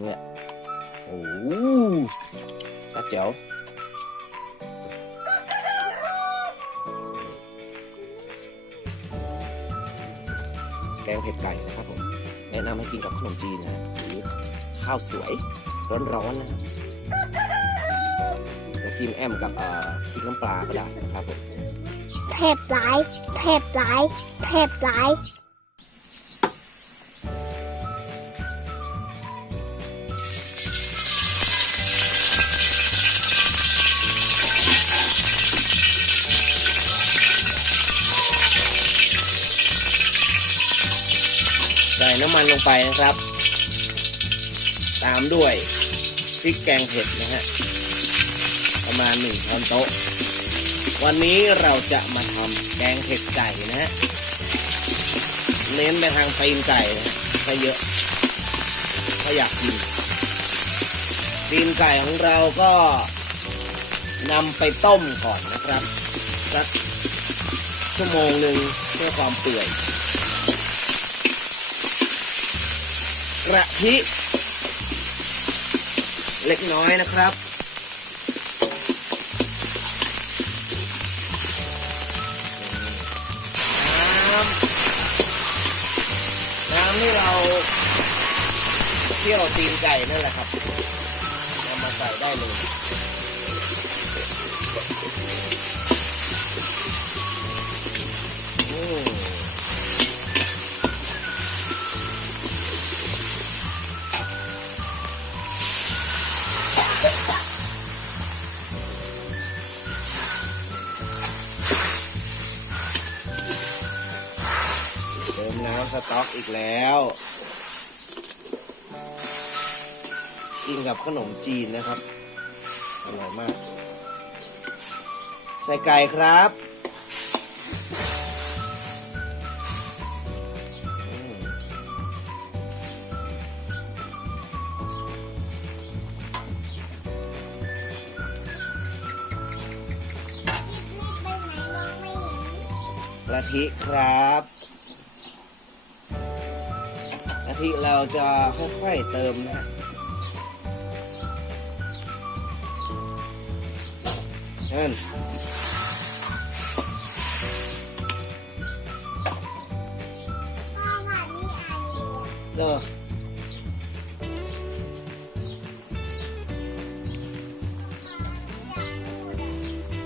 เนี่ยโอ้ชัดเจ๋วแกงเผ็ดไก่นะครับผม แนะนำให้กินกับขนมจีนนะหรือข้าวสวยร้อนๆนะครับจะกินแอมกับเอ่อพริกน้ำปลาก็ได้นะครับผมเทปหลายเทปหลายเทปหลาย ใส่น้ำมันลงไปนะครับ ตามด้วยพริกแกงเผ็ดนะฮะประมาณหนึ่งช้อนโต๊ะ วันนี้เราจะมาทำแกงเผ็ดไก่นะฮะเน้นไปทางตีนไก่นะถ้าเยอะถ้าอยากกินตีนไก่ของเราก็นำไปต้มก่อนนะครับสักชั่วโมงหนึ่งเพื่อความเปื่อย กระทิ เล็กน้อยนะครับ น้ำ น้ำที่เราเที่ยวตีนไก่นั่นแหละครับเอามาใส่ได้เลย อกอีกแล้วกินกับขนมจีนนะครับอร่อยมาก ใส่ไก่ครับอืมไปไหนมองไม่เห็นกะทิครับ ทิเราจะค่อยๆเติมนะฮะนั่นพ่อผ่านนี่อ่านอยู่เด้อ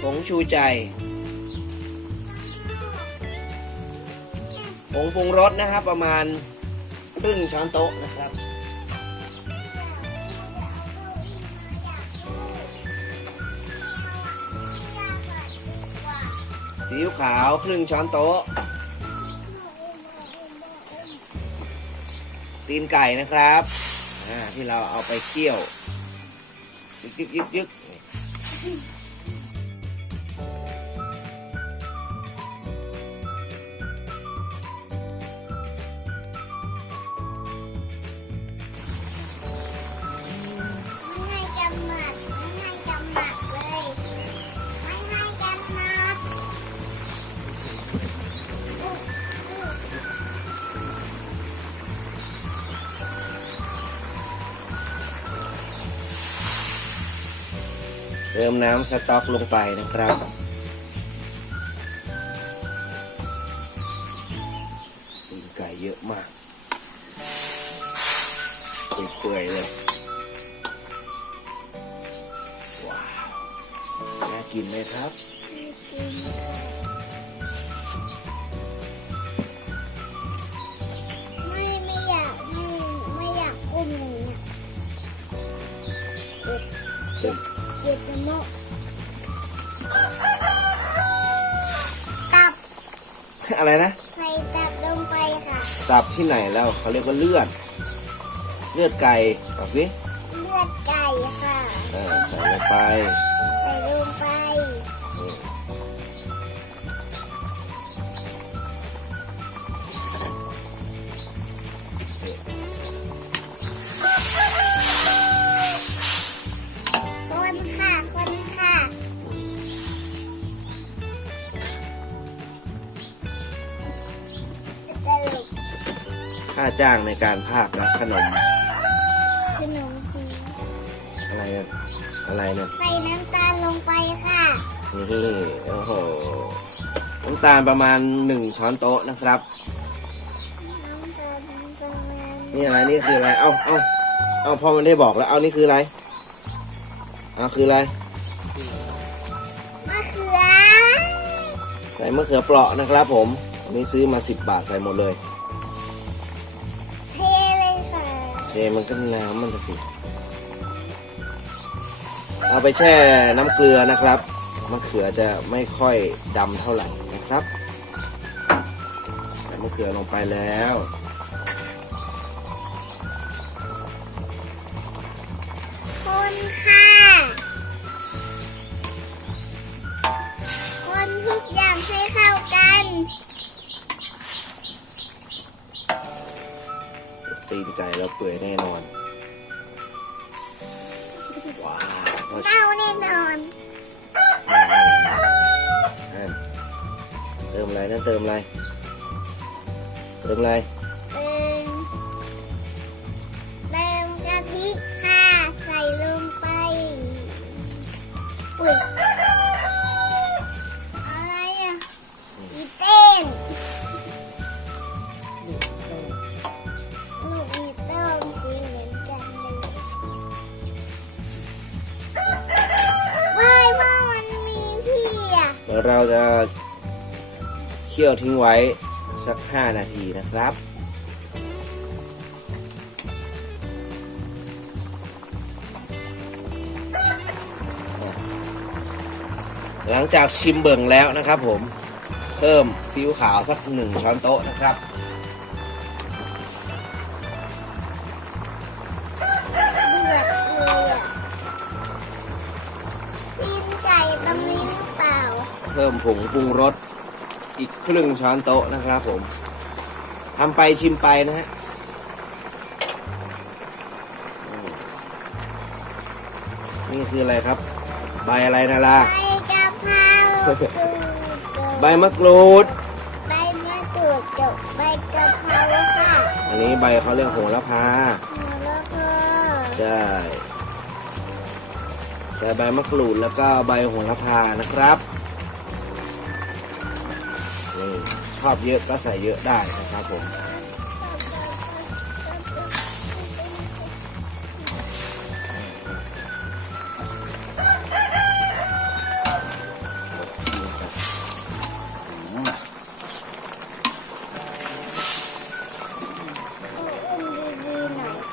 ผงชูใจผงปรุงรสนะครับประมาณ ครึ่งช้อนโต๊ะนะครับ ซีอิ๊วขาวครึ่งช้อนโต๊ะ ตีนไก่นะครับที่เราเอาไปเคี่ยวยึกยึกยึก เติมน้ำสต๊อกลงไปนะครับ ตีนไก่เยอะมากเปื่อยเลย ว้าว น่ากินไหมครับ น่ากินค่ะ เจ็บไปหมดตับอะไรนะ ใส่ตับลงไปค่ะ ตับที่ไหนแล้วเขาเรียกว่าเลือด เลือดไก่บอกสิเลือดไก่ค่ะเออใส่ลงไป ใส่ลงไปคน จ้างในการภาคและขนม ขนมอะไรเนี่ยใส่น้ำตาลลงไปค่ะ นี่โอ้โหน้ำตาลประมาณหนึ่งช้อนโต๊ะนะครับ น้ำตาลน้ำตาลนี่อะไรนี่คืออะไร เอาเอาเอาพอมันได้บอกแล้ว เอานี่คืออะไรเอาคืออะไร มะเขือใส่มะเขือเปราะนะครับ ผมอันนี้ซื้อมาสิบบาทใส่หมดเลย เทมันก็น้ำมันจะติดเอาไปแช่น้ำเกลือนะครับมะเขือจะไม่ค่อยดำเท่าไหร่นะครับ ใส่มะเขือลงไปแล้ว เราเปื่อยแน่นอน ว้าว เน่าแน่นอนนั่นเติมอะไรนั่นเติมอะไร เติมอะไร เราจะเคี่ยวทิ้งไว้สัก 5 นาทีนะครับ หลังจากชิมเบิ่งแล้วนะครับผม เพิ่มซีอิ๊วขาวสักหนึ่งช้อนโต๊ะนะครับเดือดเลยอะกินไก่ตรงนี้หรือเปล่า เพิ่มผงปรุงรสอีกครึ่งช้อนโต๊ะนะครับผมทำไปชิมไปนะฮะอืมนี่คืออะไรครับ ใบอะไรนาราใบกะเพราใบมะกรูด ใบมะกรูดกับใบกะเพราค่ะ อันนี้ใบเขาเรียกโหระพาแล้วก็ใช่ใส่ใบมะกรูดแล้วก็ใบโหระพานะครับ อบเยอะก็ใส่เยอะได้นะครับผม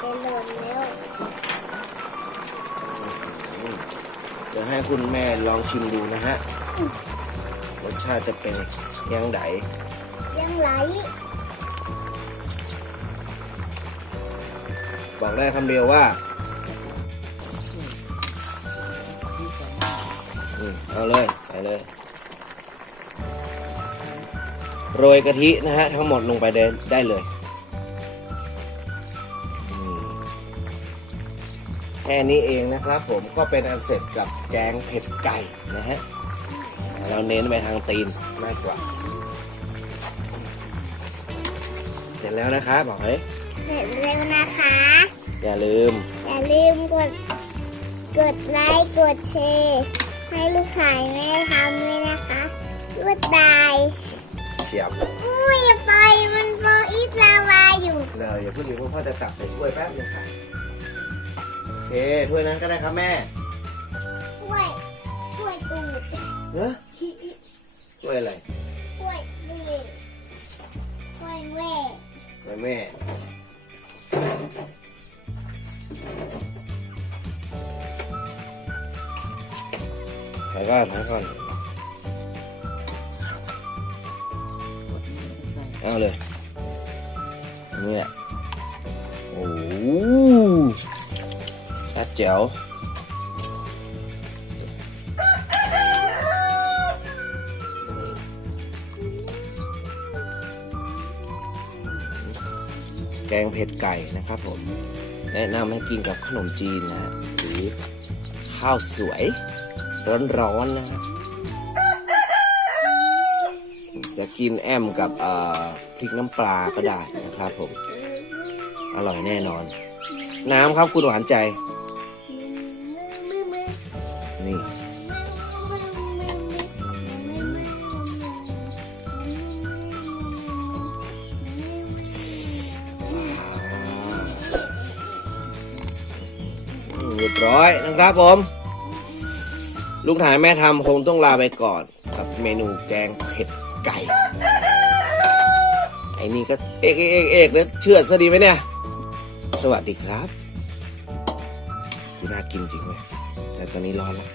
จะหล่นแล้วเดี๋ยวให้คุณแม่ลองชิมดูนะฮะ รสชาติจะเป็นยังไงยัง ไหล บอกได้คำเดียวว่าอืมเอาเลยใส่เลย โรยกะทินะฮะ ทั้งหมดลงไปได้ได้เลยอืมแค่นี้เองนะครับผมก็เป็นอันเสร็จกับแกงเผ็ดไก่นะฮะ เราเน้นไปทางตีนมากกว่า จแล้วนะคะบอกเลยเสร็จแล้วนะคะ อย่าลืม อย่าลืมกด กดไลค์กดแชร์ให้ลูกขายแม่ทำด้วยนะคะลูกตายเฉียบอุ้ยอย่าไปมันฟองอิสลาวาอยู่เราอย่าเพิ่งอย่าเพิ่งพ่อจะตักใส่ถ้วยแป๊บนึงค่ะโอเคถ้วยนั้นก็ได้ครับแม่ช่วยช่วยตูดเนอะ เอาเลยนี่แหละโอ้โหชัดแจ๋วแกงเผ็ดไก่นะครับผม แนะนำให้กินกับขนมจีนนะฮะหรือข้าวสวยร้อนๆนะฮะะกินแอมกับพริกน้ำปลาก็ได้นะครับผม อร่อยแน่นอน น้ำครับคุณหวานใจ นี่เรียบร้อยนะครับผม ลูกถ่ายแม่ทำคงต้องลาไปก่อน กับเมนูแกงเผ็ด ไก่ ไอ้นี่ก็เอกเอกเอกเอกแล้วเชื่อดซะดีไหมเนี่ย สวัสดีครับดูน่ากินจริงเว้ยแต่ตอนนี้ร้อนแล้ว